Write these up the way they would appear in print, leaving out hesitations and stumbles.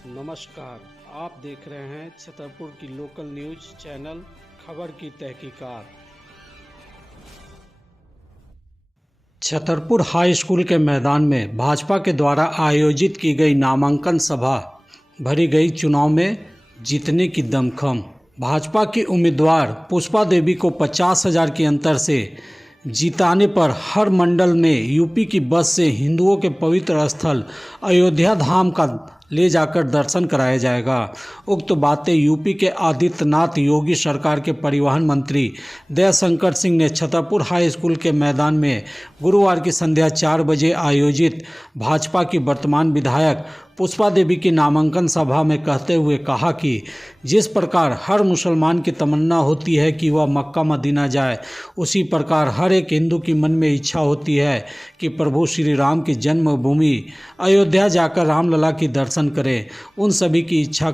नमस्कार, आप देख रहे हैं छतरपुर की लोकल न्यूज चैनल खबर की तहकीकात। छतरपुर हाई स्कूल के मैदान में भाजपा के द्वारा आयोजित की गई नामांकन सभा भरी गई। चुनाव में जीतने की दमखम। भाजपा की उम्मीदवार पुष्पा देवी को 50,000 के अंतर से जिताने पर हर मंडल में यूपी की बस से हिंदुओं के पवित्र स्थल अयोध्या धाम का ले जाकर दर्शन कराया जाएगा। उक्त बातें यूपी के आदित्यनाथ योगी सरकार के परिवहन मंत्री दयाशंकर सिंह ने छतरपुर हाई स्कूल के मैदान में गुरुवार की संध्या 4 बजे आयोजित भाजपा की वर्तमान विधायक पुष्पा देवी की नामांकन सभा में कहते हुए कहा कि जिस प्रकार हर मुसलमान की तमन्ना होती है कि वह मक्का मदीना जाए, उसी प्रकार हर एक हिंदू की मन में इच्छा होती है कि प्रभु श्री राम की जन्मभूमि अयोध्या जाकर रामलला की दर्शन करें। उन सभी की इच्छा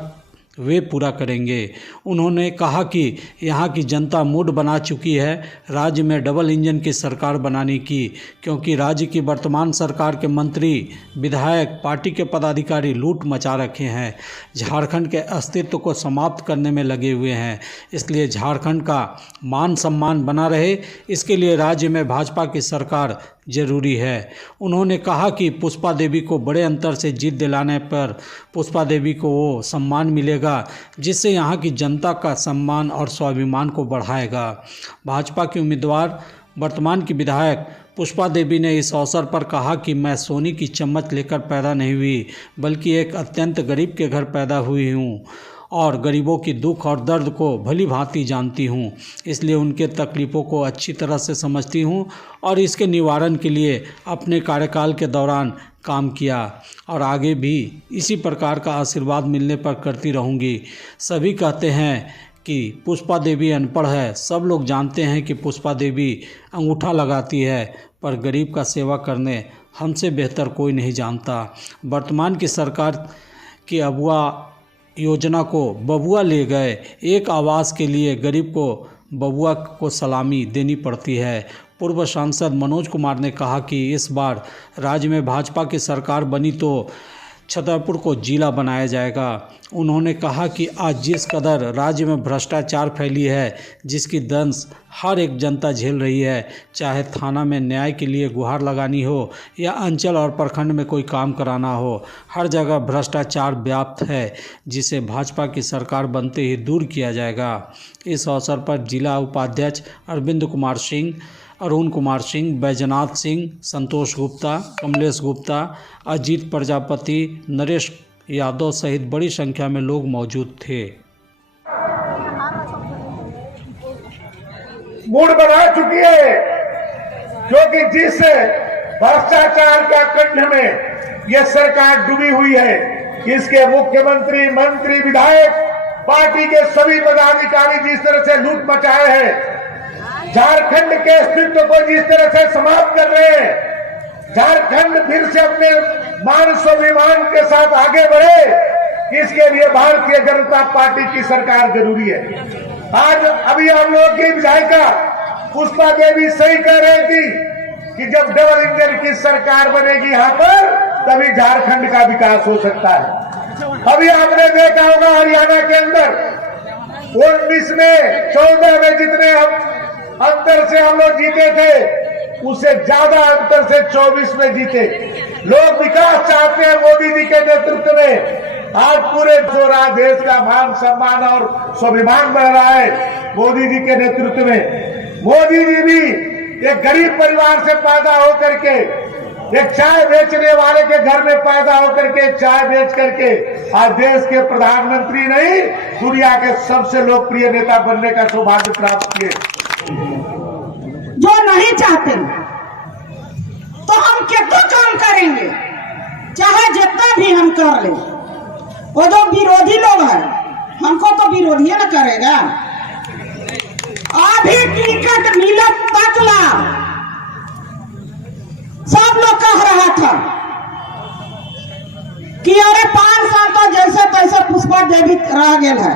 वे पूरा करेंगे। उन्होंने कहा कि यहाँ की जनता मूड बना चुकी है राज्य में डबल इंजन की सरकार बनाने की, क्योंकि राज्य की वर्तमान सरकार के मंत्री, विधायक, पार्टी के पदाधिकारी लूट मचा रखे हैं, झारखंड के अस्तित्व को समाप्त करने में लगे हुए हैं। इसलिए झारखंड का मान सम्मान बना रहे, इसके लिए राज्य में भाजपा की सरकार जरूरी है। उन्होंने कहा कि पुष्पा देवी को बड़े अंतर से जीत दिलाने पर पुष्पा देवी को वो सम्मान मिलेगा जिससे यहाँ की जनता का सम्मान और स्वाभिमान को बढ़ाएगा। भाजपा की उम्मीदवार वर्तमान की विधायक पुष्पा देवी ने इस अवसर पर कहा कि मैं सोने की चम्मच लेकर पैदा नहीं हुई, बल्कि एक अत्यंत गरीब के घर पैदा हुई हूँ और गरीबों की दुख और दर्द को भली भांति जानती हूँ, इसलिए उनके तकलीफ़ों को अच्छी तरह से समझती हूँ और इसके निवारण के लिए अपने कार्यकाल के दौरान काम किया और आगे भी इसी प्रकार का आशीर्वाद मिलने पर करती रहूँगी। सभी कहते हैं कि पुष्पा देवी अनपढ़ है। सब लोग जानते हैं कि पुष्पा देवी अंगूठा लगाती है, पर गरीब का सेवा करने हमसे बेहतर कोई नहीं जानता। वर्तमान की सरकार की अगुआ योजना को बबुआ ले गए। एक आवास के लिए गरीब को बबुआ को सलामी देनी पड़ती है। पूर्व सांसद मनोज कुमार ने कहा कि इस बार राज्य में भाजपा की सरकार बनी तो छतरपुर को जिला बनाया जाएगा। उन्होंने कहा कि आज जिस कदर राज्य में भ्रष्टाचार फैली है, जिसकी दंश हर एक जनता झेल रही है, चाहे थाना में न्याय के लिए गुहार लगानी हो या अंचल और प्रखंड में कोई काम कराना हो, हर जगह भ्रष्टाचार व्याप्त है, जिसे भाजपा की सरकार बनते ही दूर किया जाएगा। इस अवसर पर जिला उपाध्यक्ष अरविंद कुमार सिंह, अरुण कुमार सिंह, बैजनाथ सिंह, संतोष गुप्ता, कमलेश गुप्ता, अजीत प्रजापति, नरेश यादव सहित बड़ी संख्या में लोग मौजूद थे। मूड बना चुकी है, क्योंकि जिस भ्रष्टाचार का कंठ में यह सरकार डूबी हुई है, इसके मुख्यमंत्री, मंत्री, विधायक, पार्टी के सभी पदाधिकारी जिस तरह से लूट मचाए हैं, झारखंड के अस्तित्व को जिस तरह से समाप्त कर रहे हैं, झारखंड फिर से अपने मान स्वाभिमान के साथ आगे बढ़े, इसके लिए भारतीय जनता पार्टी की सरकार जरूरी है। आज अभी हम लोग की विधायिका पुष्पा देवी सही कह रही थी कि जब डबल इंजन की सरकार बनेगी यहाँ पर, तभी झारखंड का विकास हो सकता है। अभी आपने देखा होगा हरियाणा के अंदर 19 में 14 में जितने अंतर से हम लोग जीते थे, उससे ज्यादा अंतर से 24 में जीते। लोग विकास चाहते हैं मोदी जी के नेतृत्व में। आज पूरे जोरा देश का मान सम्मान और स्वाभिमान बढ़ रहा है मोदी जी के नेतृत्व में। मोदी जी भी एक गरीब परिवार से पैदा होकर के, एक चाय बेचने वाले के घर में पैदा होकर के, चाय बेच करके आज देश के प्रधानमंत्री नहीं, दुनिया के सबसे लोकप्रिय नेता बनने का सौभाग्य प्राप्त किए। जो नहीं चाहते तो हम कितना काम करेंगे, चाहे जितना भी हम कर ले। वो जो विरोधी लोग हैं, हमको तो विरोधी न करेगा। अभी टिकट मिलत तक ला सब लोग कह रहा था कि अरे 5 साल तो जैसे तैसे पुष्पा देवी रह गए है,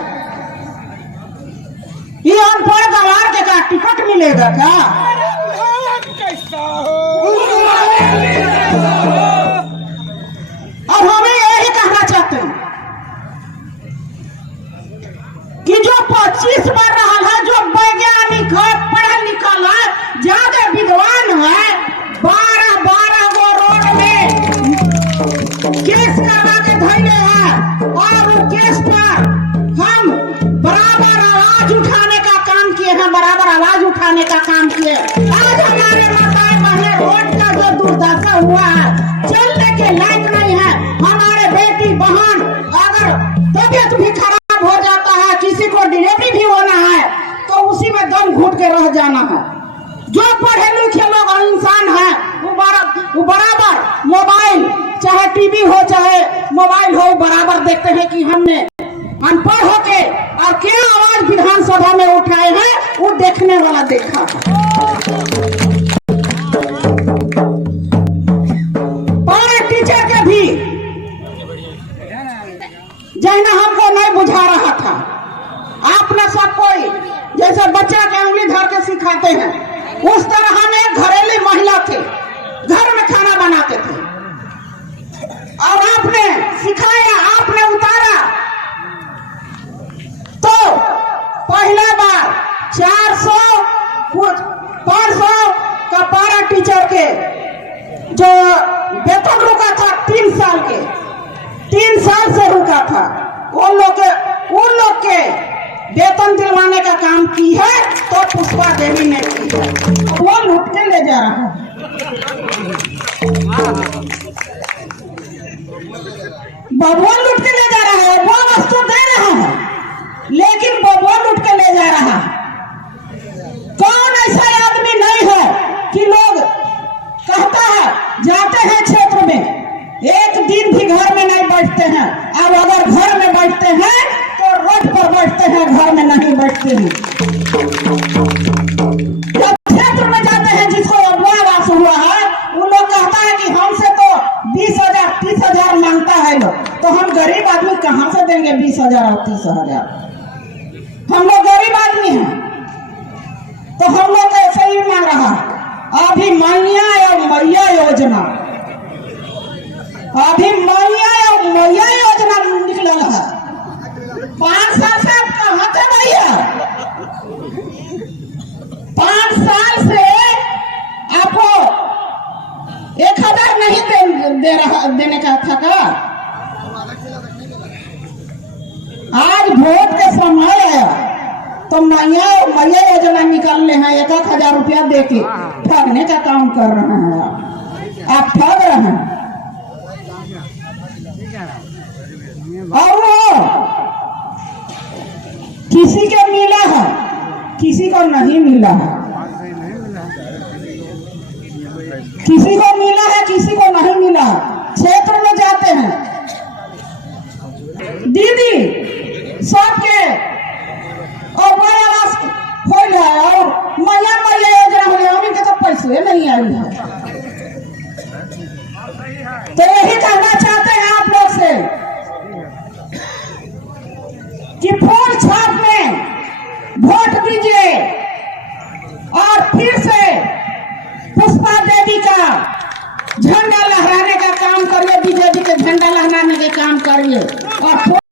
ये अनपढ़ गंवार के का टिकट मिलेगा क्या? और हमें यही कहना चाहते हैं कोशिश कर रहा है, जो वैज्ञानिक है, पढ़ा लिखल है, ज्यादा विद्वान है, 12 गो रोड में केस करवा के धैले है, और वो केस पर हम बराबर आवाज उठाने का काम किए हैं, बराबर आवाज उठाने का काम किए। आज हमारे माताएं बहनें रोड का जो दुर्दशा हुआ है, चलने के लायक नहीं है। हमारे बेटी बहन अगर तबियत भी खराब हो जाता है, किसी को डिलीवरी भी होना है, तो उसी में दम घुट के रह जाना है। जो पढ़े लिखे लोग इंसान है, वो बराबर मोबाइल, चाहे टीवी हो चाहे मोबाइल हो, बराबर देखते हैं कि हमने अनपढ़ होके और क्या आवाज विधानसभा में उठाए हैं, वो देखने वाला देखा। पारा टीचर के भी जहना हमको नहीं बुझा रहा था। आपने सब कोई जैसे बच्चा के उंगली धर के सिखाते हैं, उस तरह हम एक घरेलू महिला थे, घर में खाना बनाते थे, और आपने सिखाया, आपने उतारा। तो पहला बार 400-500 का पारा टीचर के जो वेतन रुका था 3 साल के, 3 साल से रुका था, उन लोग के वेतन दिलवाने का काम की है, तो पुष्पा देवी ने की है। वो लूट के ले जा रहा है। बबुआ लूट के ले जा रहा है, वो वस्तु दे रहा है, लेकिन बबुआ लूट के ले जा रहा है। कौन ऐसा आदमी नहीं है कि लोग कहता है, जाते हैं क्षेत्र में, एक दिन भी घर में नहीं बैठते हैं, और अगर घर में बैठते हैं तो रोड पर बैठते हैं, घर में नहीं बैठते हैं। जब क्षेत्र में जाते हैं, जिसको अज्ञातवास हुआ है, वो लोग कहता है कि हमसे तो 20,000-30,000 मांगता है लोग, तो हम गरीब आदमी कहां से देंगे 20,000 और 30,000? हम लोग गरीब आदमी हैं, तो हम लोग ऐसे ही मांग रहा है। अभी मैया योजना, अभी मैया योजना निकलल है। 5 साल से आप कहाँ थे भैया? 5 साल से आपको 1,000 नहीं देने का था का? आज वोट के समय आया तो मैया योजना निकालने हैं, 1,000 रुपया दे के ठगने का काम कर रहे हैं। आप ठग रहे हैं। और वो किसी को मिला है, किसी को नहीं मिला है, किसी को मिला है, किसी को नहीं मिला है। क्षेत्र में जाते हैं, दीदी सबके और आवास हो है, और मैया योजना हो गया, हमें तो पैसे नहीं आई है। तो यही कहना चाहते हैं आप लोग से कि फूल छाप में वोट दीजिए, और फिर से पुष्पा देवी का झंडा लहराने का काम करिए, बीजेपी के झंडा लहराने के काम करिए।